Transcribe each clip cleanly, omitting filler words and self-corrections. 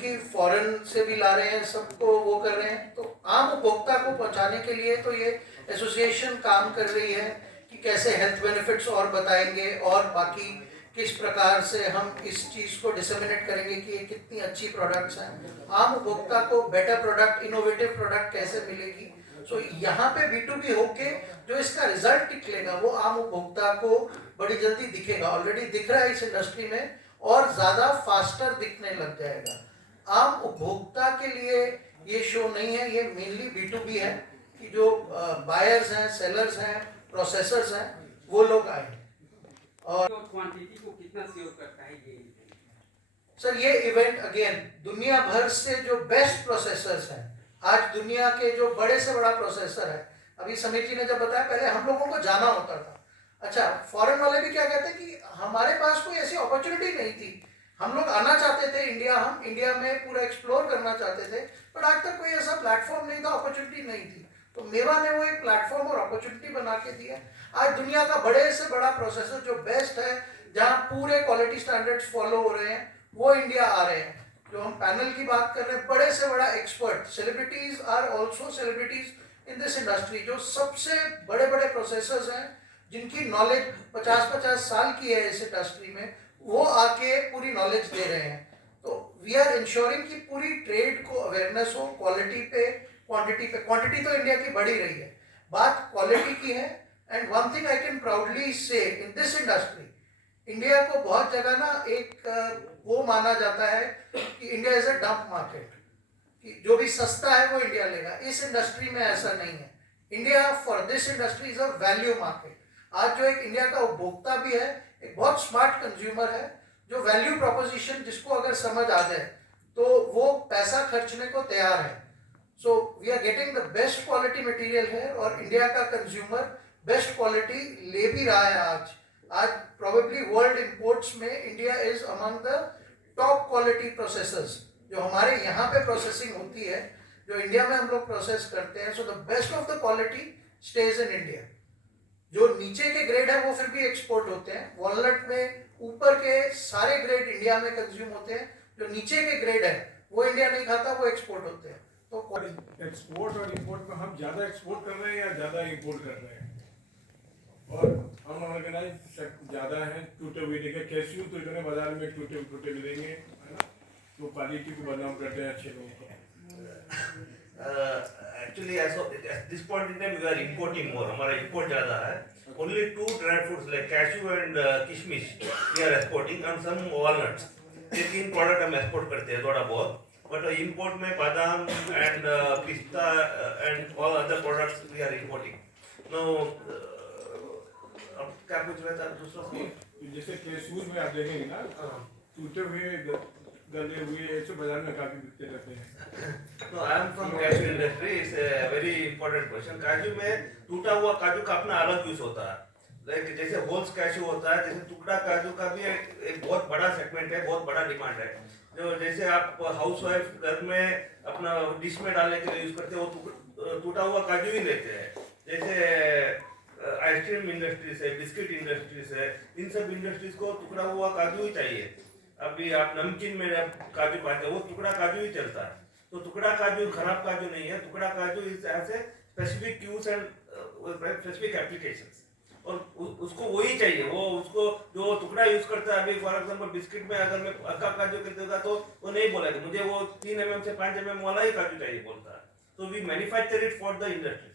क्योंकि फॉरेन से भी ला रहे हैं, सबको वो कर रहे हैं, तो आम उपभोक्ता को पहुंचाने के लिए तो ये एसोसिएशन काम कर रही है कि कैसे हेल्थ बेनिफिट्स और बताएंगे और बाकी किस प्रकार से हम इस चीज़ को डिसेमिनेट करेंगे कि ये कितनी अच्छी प्रोडक्ट्स हैं, आम उपभोक्ता को बेटर प्रोडक्ट, इनोवेटिव प्रोडक्ट कैसे मिलेगी। सो यहाँ पे B2B होके जो इसका रिजल्ट निकलेगा वो आम उपभोक्ता को बड़ी जल्दी दिखेगा, ऑलरेडी दिख रहा है इस इंडस्ट्री में और ज़्यादा फास्टर दिखने लग जाएगा। आम उपभोक्ता के लिए ये शो नहीं है, ये मेनली B2B है कि जो बायर्स हैं, सेलर्स हैं, प्रोसेसर्स हैं, वो लोग आए। और क्वांटिटी को कितना सेव करता है ये? सर ये इवेंट अगेन दुनिया भर से जो बेस्ट प्रोसेसर्स हैं, आज दुनिया के जो बड़े से बड़ा प्रोसेसर है, अभी समीर जी ने जब बताया पहले हम लोगों को जाना होता था, अच्छा फॉरेन वाले भी क्या कहते हैं कि हमारे पास कोई ऐसी अपॉर्चुनिटी नहीं थी, हम लोग आना चाहते थे इंडिया, हम इंडिया में पूरा एक्सप्लोर करना चाहते थे, बट आज तक कोई ऐसा प्लेटफॉर्म नहीं था, अपॉर्चुनिटी नहीं थी, तो मेवा ने वो एक प्लेटफॉर्म और अपॉर्चुनिटी बना के दिया। आज दुनिया का बड़े से बड़ा प्रोसेसर जो बेस्ट है, जहाँ पूरे क्वालिटी स्टैंडर्ड्स फॉलो हो रहे हैं, वो इंडिया आ रहे हैं। जो हम पैनल की बात कर रहे हैं, बड़े से बड़ा expert, celebrities are also celebrities in this industry, जो सबसे बड़े बड़े प्रोसेसर्स हैं जिनकी नॉलेज 50-50 साल की है इस इंडस्ट्री में, वो आके पूरी नॉलेज दे रहे हैं। तो वी आर इंश्योरिंग कि पूरी ट्रेड को अवेयरनेस हो, क्वालिटी पे, क्वांटिटी पे। क्वांटिटी तो इंडिया की बढ़ी रही है, बात क्वालिटी की है। And one thing I can proudly से इन दिस इंडस्ट्री, इंडिया को बहुत जगह ना एक वो माना जाता है कि India is a dump market, कि जो भी सस्ता है वो इंडिया लेगा। इस इंडस्ट्री में ऐसा नहीं है। India for this industry is a value market. आज जो एक इंडिया का उपभोक्ता भी है, एक बहुत स्मार्ट कंज्यूमर है, जो वैल्यू प्रोपोजिशन जिसको अगर समझ आ जाए तो वो पैसा खर्चने को तैयार है। So we are getting the best quality material है और इंडिया का कंज्यूमर बेस्ट क्वालिटी ले भी रहा है। आज प्रोबेबली वर्ल्ड इंपोर्ट्स में India is among the top quality processors. जो हमारे यहाँ पे प्रोसेसिंग होती है, जो इंडिया में हम लोग प्रोसेस करते हैं, so the best of the quality stage in India. जो नीचे के ग्रेड है वो फिर भी एक्सपोर्ट होते हैं। वॉलनट में ऊपर के सारे ग्रेड इंडिया में कंज्यूम होते हैं, जो नीचे के ग्रेड है वो इंडिया नहीं खाता, वो एक्सपोर्ट होते हैं। तो एक्सपोर्ट और इंपोर्ट में हम ज़्यादा एक्सपोर्ट कर रहे हैं या ज़्यादा इंपोर्ट कर रहे हैं? और अनऑर्गेनाइज ज़्यादा है, टूटे हुए देखे कैसे तो इतने बाजार में टूटे टूटे मिलेंगे, है ना, तो क्वालिटी को बदनाम करते हैं अच्छे लोगों को। Actually, as of at this point in time, we are importing more. हमारा import ज़्यादा है. Only 2 dry fruits like cashew and kishmish we are exporting and some walnuts. ये 3 product हम export करते हैं थोड़ा बहुत. But import में बादाम and पिस्ता and all other products we are importing. Now अब क्या पूछ रहे थे दूसरा सवाल? जैसे कैशूज में आप देखेंगे ना, टूटे हुए गले हुए ऐसे बाजार में काफी बिकते रहते हैं। No, I am from cashew industry. It's a very important question. काजू में टूटा हुआ काजू का अपना अलग यूज होता है। लाइक जैसे होल्स काजू होता है, जैसे टुकड़ा काजू का भी एक बहुत बड़ा सेगमेंट है, बहुत बड़ा डिमांड है। जो जैसे आप हाउस वाइफ घर में अपना डिश में डालने के लिए यूज करते हो, वो टूटा हुआ काजू ही लेते हैं। जैसे आइसक्रीम इंडस्ट्रीज है, बिस्किट इंडस्ट्रीज है, इन सब इंडस्ट्रीज को टुकड़ा हुआ काजू ही चाहिए। अभी आप नमकीन में काजू पाते हो, वो टुकड़ा काजू ही चलता है। तो टुकड़ा काजू खराब काजू नहीं है, टुकड़ा काजू is as a specific use and specific applications, और उसको वही चाहिए। वो उसको जो टुकड़ा यूज करता है, अभी फॉर एग्जांपल बिस्किट में अगर मैं अक्का काजू कहते होगा तो वो नहीं बोलेगा, मुझे वो 3 mm से 5 mm वाला ही काजू चाहिए बोलता है। तो we manufacture it for the industry.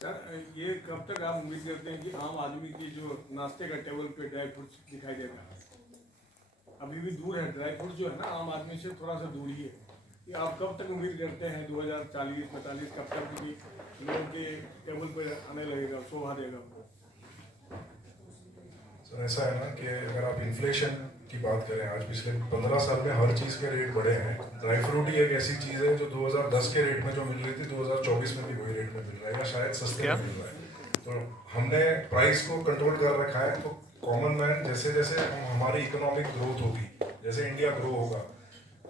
Sir ये कब तक आप उम्मीद करते हैं कि आम आदमी की जो नाश्ते का टेबल पे ड्राई फ्रूट्स दिखाई देगा? अभी भी दूर है, ड्राई फ्रूट जो है ना आम आदमी से थोड़ा सा दूर ही है। कि आप कब तक उम्मीद करते हैं 2040-45 कब तक भी लोगों के टेबल पर आने लगेगा, शोभा देगा? सर ऐसा है ना कि अगर आप इन्फ्लेशन की बात करें, आज पिछले 15 साल में हर चीज़ के रेट बढ़े हैं। ड्राई फ्रूट ही एक ऐसी चीज़ है जो 2010 के रेट में जो मिल रही थी 2024 में भी वही रेट में मिल रहा है, या शायद सस्ते में मिल रहा है। तो हमने प्राइस को कंट्रोल कर रखा है। तो कॉमन मैन जैसे जैसे हमारी इकोनॉमिक ग्रोथ होगी, जैसे इंडिया ग्रो होगा,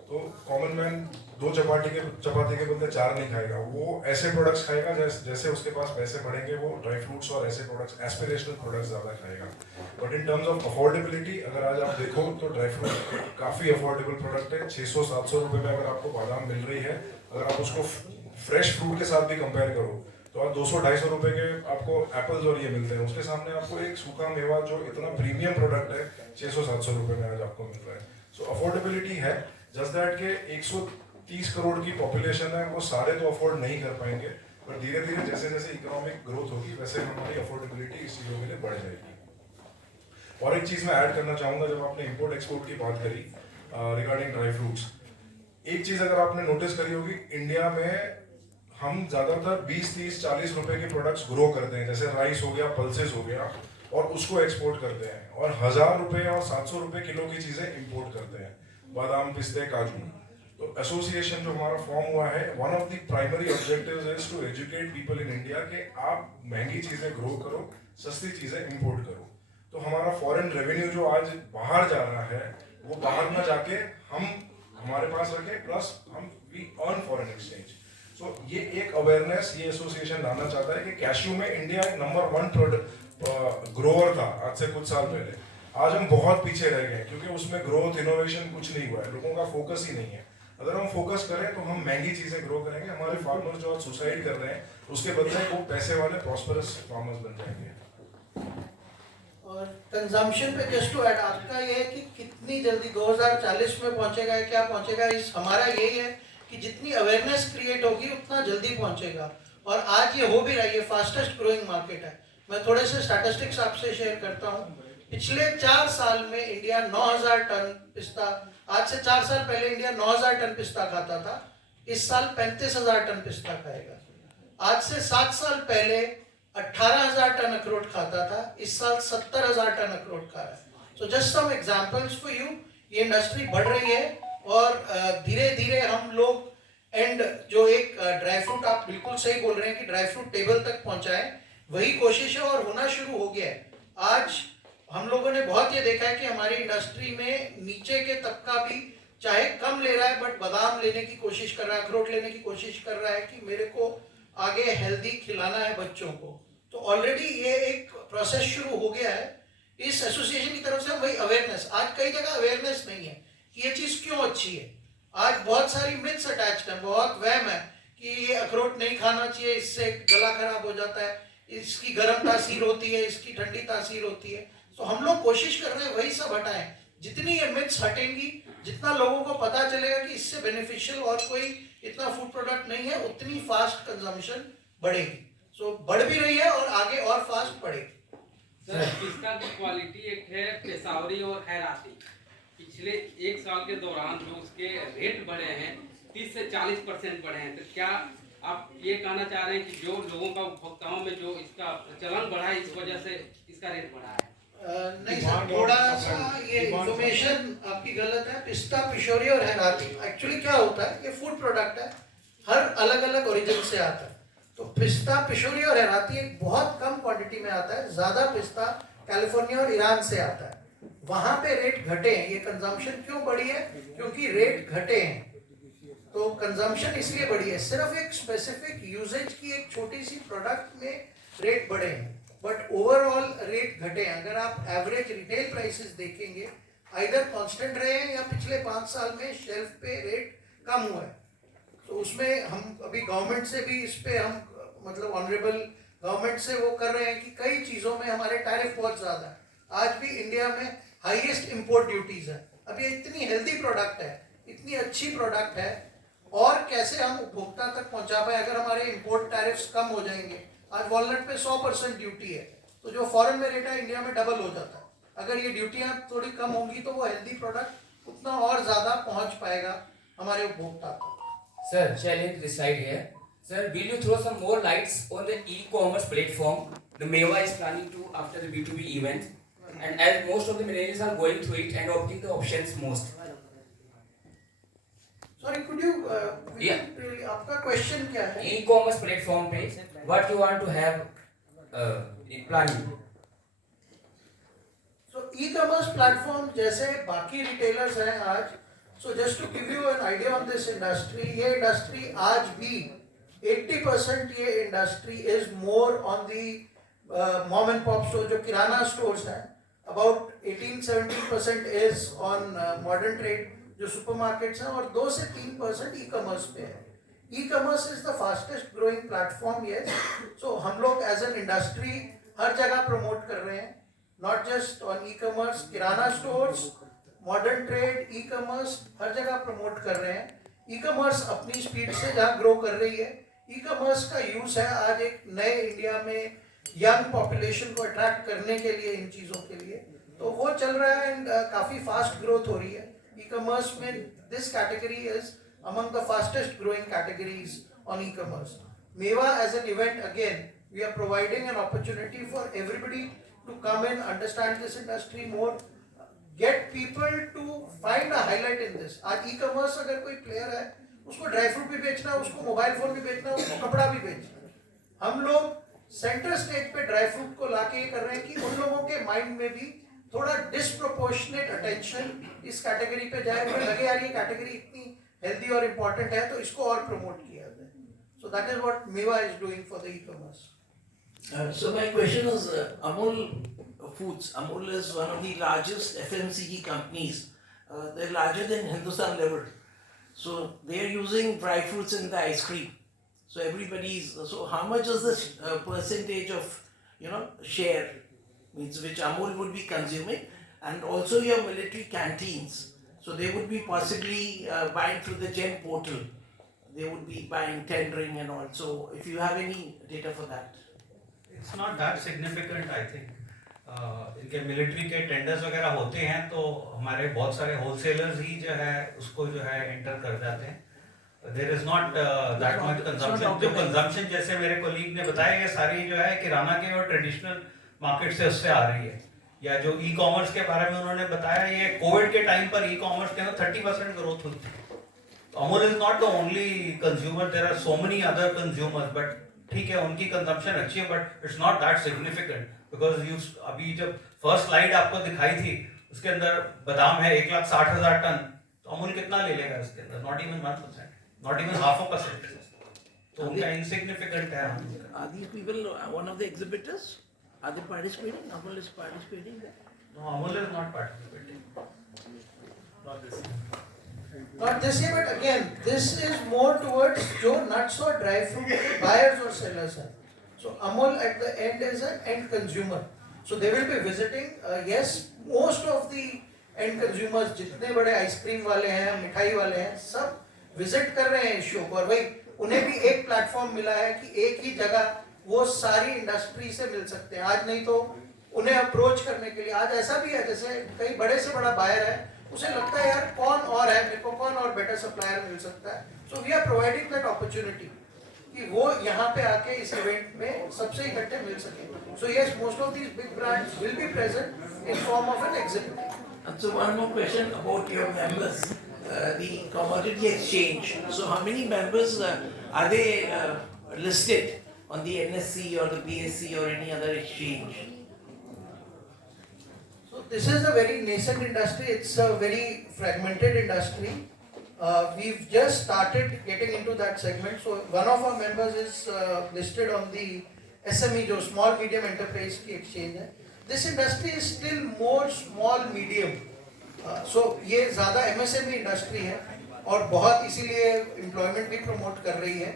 तो कॉमन मैन दो चपाती के बदले 4 नहीं खाएगा, वो ऐसे प्रोडक्ट्स खाएगा जैसे उसके पास पैसे बढ़ेंगे वो ड्राई फ्रूट्स और ऐसे प्रोडक्ट्स, एस्पिरेशनल प्रोडक्ट्स ज़्यादा खाएगा। But in terms of affordability अगर आज आप देखो तो ड्राई फ्रूट काफ़ी अफोर्डेबल प्रोडक्ट है। 600-700 रुपये में अगर आपको बादाम मिल रही है, अगर आप उसको फ्रेश फ्रूट के साथ भी कंपेयर करो तो आप 200-250 रुपये के आपको एप्पल्स और ये मिलते हैं, उसके सामने आपको एक सूखा मेवा जो इतना प्रीमियम प्रोडक्ट है 600-700 रुपये में आज आपको मिल रहा है। सो अफोर्डेबिलिटी है, जस्ट दैट के 130 करोड़ की पॉपुलेशन है, वो सारे तो अफोर्ड नहीं कर पाएंगे, पर धीरे धीरे जैसे जैसे इकोनॉमिक ग्रोथ होगी वैसे हमारी अफोर्डेबिलिटी इस चीज़ों के लिए बढ़ जाएगी। और एक चीज़ मैं ऐड करना चाहूँगा, जब आपने इम्पोर्ट एक्सपोर्ट की बात करी रिगार्डिंग ड्राई फ्रूट्स, एक चीज़ अगर आपने नोटिस करी होगी, इंडिया में हम ज़्यादातर 20-30-40 रुपए के प्रोडक्ट्स ग्रो करते हैं, जैसे राइस हो गया, पल्सेस हो गया, और उसको एक्सपोर्ट करते हैं, और 1000 रुपये और 700 रुपये किलो की चीज़ें इंपोर्ट करते हैं, बादाम, पिस्ते, काजू। तो एसोसिएशन जो हमारा फॉर्म हुआ है, one of the primary objectives is to educate people in India कि आप महंगी चीज़ें ग्रो करो, सस्ती चीज़ें इंपोर्ट करो। तो हमारा फॉरेन रेवेन्यू जो आज बाहर जा रहा है, वो बाहर ना जाके हम हमारे पास रखें, प्लस हम वी अर्न फॉरेन एक्सचेंज। सो ये एक अवेयरनेस ये एसोसिएशन लाना चाहता है कि कैश्यू में इंडिया एक नंबर 1 प्रोडक्ट ग्रोअर था आज से कुछ साल पहले। आज हम बहुत पीछे रह गए क्योंकि उसमें ग्रोथ, इनोवेशन कुछ नहीं हुआ है, लोगों का फोकस ही नहीं है। अगर हम फोकस करें तो हम महंगी चीज़ें ग्रो करेंगे, हमारे फार्मर्स जो आज सुसाइड कर रहे हैं उसके बदले वो पैसे वाले प्रॉस्परस फार्मर्स बन जाएंगे। और कंजम्पशन पे जस्ट टू ऐड, आपका ये है कि कितनी जल्दी 2040 में पहुंचेगा या क्या पहुंचेगा, इस हमारा यही है कि जितनी अवेयरनेस क्रिएट होगी उतना जल्दी पहुंचेगा। और आज ये हो भी रहा है, ये फास्टेस्ट ग्रोइंग मार्केट है। मैं थोड़े से स्टैटिस्टिक्स आपसे शेयर करता हूँ। पिछले 4 साल में इंडिया 9000 टन पिस्ता, आज से 4 साल पहले इंडिया 9000 टन पिस्ता खाता था, इस साल 35000 टन पिस्ता खाएगा। आज से 7 साल पहले 18000 टन अखरोट खाता था, इस साल 70000 टन अखरोट खा रहा है। So just some examples for you, ये इंडस्ट्री बढ़ रही है और धीरे धीरे हम लोग एंड जो एक ड्राई फ्रूट, आप बिल्कुल सही बोल रहे हैं कि ड्राई फ्रूट टेबल तक पहुंचाएं, वही कोशिश है और होना शुरू हो गया है। आज हम लोगों ने बहुत ये देखा है कि हमारी इंडस्ट्री में नीचे के तबका भी चाहे कम ले रहा है बट बादाम लेने की कोशिश कर रहा है, अखरोट लेने की कोशिश कर रहा है कि मेरे को आगे हेल्दी खिलाना है बच्चों को। तो ऑलरेडी ये एक प्रोसेस शुरू हो गया है इस एसोसिएशन की तरफ से। वही अवेयरनेस, आज कई जगह अवेयरनेस नहीं है कि ये चीज़ क्यों अच्छी है। आज बहुत सारी मिथ्स अटैच्ड है, बहुत वहम है कि ये अखरोट नहीं खाना चाहिए, इससे गला खराब हो जाता है, इसकी गर्म तासीर होती है, इसकी ठंडी तासीर होती है। तो हम लोग कोशिश कर रहे हैं वही सब हटाएं। जितनी ये मिथ्स हटेंगी, जितना लोगों को पता चलेगा कि इससे बेनिफिशियल और कोई इतना फूड प्रोडक्ट नहीं है, उतनी फास्ट कंजम्पशन बढ़ेगी। सो बढ़ भी रही है और आगे और फास्ट बढ़ेगी। सर, पिस्ता की क्वालिटी एक है पेशावरी और हैराती। पिछले 1 साल के दौरान जो उसके रेट बढ़े हैं 30 से 40% बढ़े हैं, तो क्या आप ये कहना चाह रहे हैं कि जो लोगों का उपभोक्ताओं में जो इसका प्रचलन बढ़ा है, इस वजह से इसका रेट बढ़ा है? नहीं सर, थोड़ा सा ये इंफॉर्मेशन आपकी गलत है। पिस्ता, पिशोरी और हैराती एक्चुअली क्या होता है, ये फूड प्रोडक्ट है, हर अलग अलग ओरिजिन से आता है। तो पिस्ता, पिशोरी और हैराती एक बहुत कम क्वांटिटी में आता है, ज़्यादा पिस्ता कैलिफोर्निया और ईरान से आता है। वहाँ पे रेट घटे हैं। ये कंजम्पशन क्यों बढ़ी है? क्योंकि रेट घटे हैं, तो कंजम्पशन इसलिए बढ़ी है। सिर्फ एक स्पेसिफिक यूजेज की एक छोटी सी प्रोडक्ट में रेट बढ़े हैं, बट ओवरऑल रेट घटे हैं। अगर आप एवरेज रिटेल प्राइसेस देखेंगे, आइदर कांस्टेंट रहे हैं या पिछले 5 साल में शेल्फ पे रेट कम हुआ है। तो उसमें हम अभी गवर्नमेंट से भी इस पे हम मतलब ऑनरेबल गवर्नमेंट से वो कर रहे हैं कि कई चीज़ों में हमारे टैरिफ बहुत ज़्यादा है। आज भी इंडिया में हाईएस्ट इंपोर्ट ड्यूटीज़ है। अब ये इतनी हेल्दी प्रोडक्ट है, इतनी अच्छी प्रोडक्ट है, और कैसे हम उपभोक्ता तक पहुंचा पाए अगर हमारे इंपोर्ट टैरिफ्स कम हो जाएंगे। आज वॉलनट पे 100% ड्यूटी है, तो जो फॉरेन में रेट है इंडिया में डबल हो जाता है। अगर ये ड्यूटियाँ थोड़ी कम होंगी तो वो हेल्दी प्रोडक्ट उतना और ज़्यादा पहुंच पाएगा हमारे उपभोक्ता तक। Sir, challenge this side here. Sir, will you throw some more lights on the e-commerce platform the Meva is planning to after the B2B event? And as most of the millennials are going through it and opting the options most. Sorry, could you really, आपका question क्या है? E-commerce platform पे what you want to have in planning? So e-commerce platform जैसे बाकी retailers हैं आज, so just to give you an idea on this industry, ये industry आज भी 80% ये industry is more on the mom and pop stores, जो किराना stores हैं. About 18-17% is on modern trade, जो supermarkets हैं, और 2 से 3% e-commerce पे है. E-commerce is the fastest growing platform, yes. So हम लोग as an industry हर जगह promote कर रहे हैं, not just on e-commerce, kirana stores, modern trade, ecommerce, हर जगह प्रमोट कर रहे हैं. ई कॉमर्स अपनी स्पीड से जहाँ ग्रो कर रही है. ई कॉमर्स का यूज है आज एक नए इंडिया में यंग पॉपुलेशन को अट्रैक्ट करने के लिए, इन चीज़ों के लिए, तो वो चल रहा है एंड काफ़ी फास्ट ग्रोथ हो रही है. ई कॉमर्स में this category is among the fastest growing categories on ecommerce. Mewa as an event, again we are providing an opportunity for everybody to come in, understand this industry more, get people to find a highlight in this. आज e-commerce अगर कोई player है, उसको dry fruit भी बेचना है, उसको mobile phone भी बेचना है, उसको कपड़ा भी बेचना है. हम लोग सेंटर स्टेज पे ड्राई फ्रूट को लाके ये कर रहे हैं कि उन लोगों के माइंड में भी थोड़ा डिस्प्रोपोर्शनेट अटेंशन इस कैटेगरी पे जाए, उन्हें लगे यार ये कैटेगरी इतनी हेल्दी और इम्पोर्टेंट है तो इसको और प्रमोट किया जाए. So that is what Mewa is doing for the e-commerce. So my question is, Amul Foods. Amul is one of the largest FMCG companies. They're larger than Hindustan level. So they're using dry fruits in the ice cream. So everybody's. So how much is this percentage of share means which Amul would be consuming, and also your military canteens. So they would be possibly buying through the GEM portal. They would be buying, tendering, and all. So if you have any data for that. It's not that significant, I think. इनके military के tenders वगैरह होते हैं तो हमारे बहुत सारे wholesalers ही जो है उसको जो है एंटर कर जाते हैं. There is not that much consumption. जो कंजम्पशन जैसे मेरे कोलीग ने बताया ये सारी जो है किराना के और ट्रेडिशनल मार्केट से उससे आ रही है. या जो ई कॉमर्स के बारे में उन्होंने बताया, ये कोविड के टाइम पर ई कॉमर्स के अंदर 30% ग्रोथ हुई थी. Amul is not the only consumer, there are so many other consumers, but ठीक है उनकी कंजम्पशन अच्छी है, but it's not that significant because you अभी जब फर्स्ट स्लाइड आपको दिखाई थी उसके अंदर बादाम है 1,60,000 टन, तो अमूल कितना ले लेगा इसके अंदर? Not even 1%, not even 0.5%. तो उनका इनसिग्निफिकेंट है. Are these people one of the exhibitors? Are they participating? Amul is participating there? No, Amul is not participating. Not this. Not this year, but again, this is more towards जो nuts और dry fruit के buyers और sellers हैं. So Amul at the end is an end consumer. So they will be visiting. Yes, most of the end consumers जितने बड़े ice cream वाले हैं, मिठाई वाले हैं, सब विजिट कर रहे हैं इस शो को. और भाई उन्हें भी एक प्लेटफॉर्म मिला है कि एक ही जगह वो सारी इंडस्ट्री से मिल सकते हैं. आज नहीं तो उन्हें अप्रोच करने के लिए आज ऐसा भी है जैसे कई बड़े से बड़ा बायर है, उसे लगता है यार कौन और है, मेरे को कौन और बेटर सप्लायर मिल सकता है. So we are providing that opportunity कि वो यहाँ पे आके इस इवेंट में सबसे इकट्ठे मिल सके. So yes, most of these big brands will be present in form of an exhibit. And so one more question about your members, the commodity exchange. So how many members are they listed on the NSE or the BSE or any other exchange? So this is a very nascent industry. It's a very fragmented industry. We've just started getting into that segment. So one of our members is listed on the SME, जो small medium enterprise की exchange है. This industry is still more small medium. So ये ज़्यादा MSME industry है और बहुत इसीलिए employment भी प्रमोट कर रही है.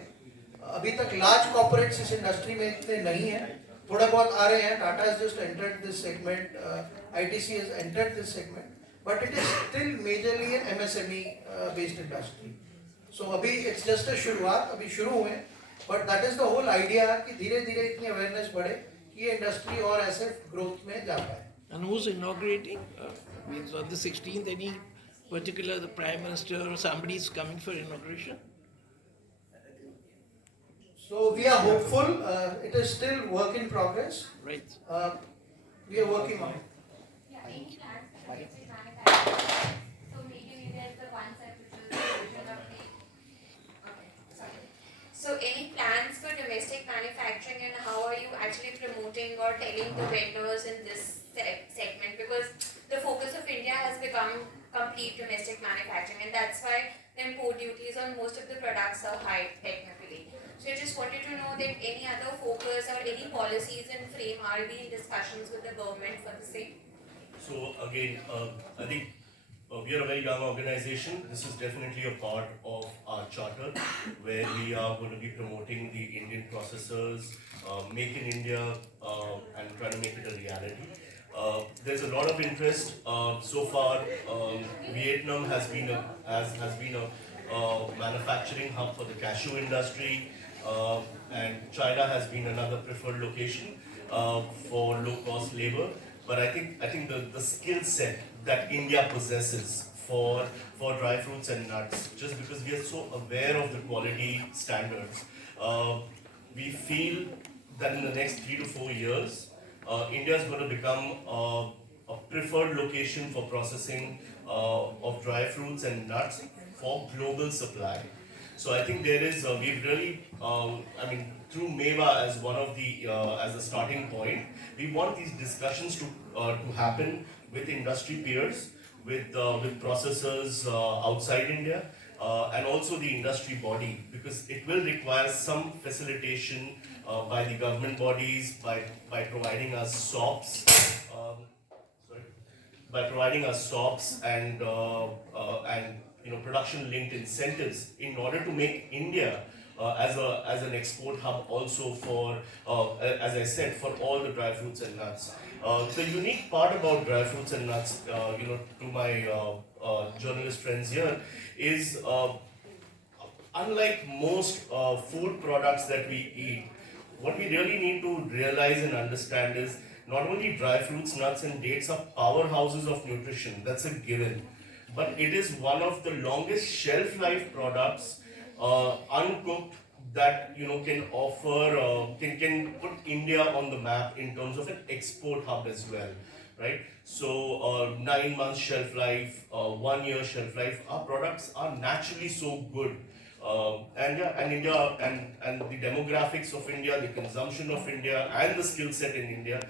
अभी तक लार्ज कॉर्पोरेट्स इस इंडस्ट्री में इतने नहीं हैं, थोड़ा बहुत आ रहे हैं. Tata has just entered this segment, ITC has entered this segment, but it is still majorly an MSME based industry. So अभी it's just a शुरुआत, अभी शुरू हुए, but that is the whole idea कि धीरे धीरे इतनी अवेयरनेस बढ़े कि ये इंडस्ट्री और ऐसे ग्रोथ में जा पाए. And who's inaugurating? Means on the 16th, any particular the Prime Minister or somebody is coming for inauguration? So we are hopeful. It is still work in progress. Right. We are working on it. Yeah, any plans for domestic manufacturing? So maybe there's the one side which is the version of the. Okay, sorry. So any plans for domestic manufacturing and how are you actually promoting or telling the vendors in this segment? Because the focus of India has become complete domestic manufacturing, and that's why import duties on most of the products are high technically. So I just wanted to know that any other focus or any policies in frame are we in discussions with the government for the same? So again, I think we are a very young organization. This is definitely a part of our charter where we are going to be promoting the Indian processors, make in India, and trying to make it a reality. There's a lot of interest. So far, Vietnam has been a manufacturing hub for the cashew industry, and China has been another preferred location for low-cost labor. But I think the skill set that India possesses for dry fruits and nuts, just because we are so aware of the quality standards, we feel that in the next 3 to 4 years, India is going to become a preferred location for processing of dry fruits and nuts for global supply. So I think there is, we've really, through MEWA as one of the, as a starting point, we want these discussions to happen with industry peers, with processors outside India, and also the industry body, because it will require some facilitation by the government bodies, by providing us SOPs, by providing us SOPs and production linked incentives in order to make India as an export hub also for as I said, for all the dry fruits and nuts. The unique part about dry fruits and nuts, to my journalist friends here, is unlike most food products that we eat, what we really need to realize and understand is not only dry fruits, nuts and dates are powerhouses of nutrition, that's a given, but it is one of the longest shelf life products, uncooked, that can offer, can put India on the map in terms of an export hub as well, right? So 9 months shelf life, 1 year shelf life, our products are naturally so good. And India and the demographics of India, the consumption of India, and the skill set in India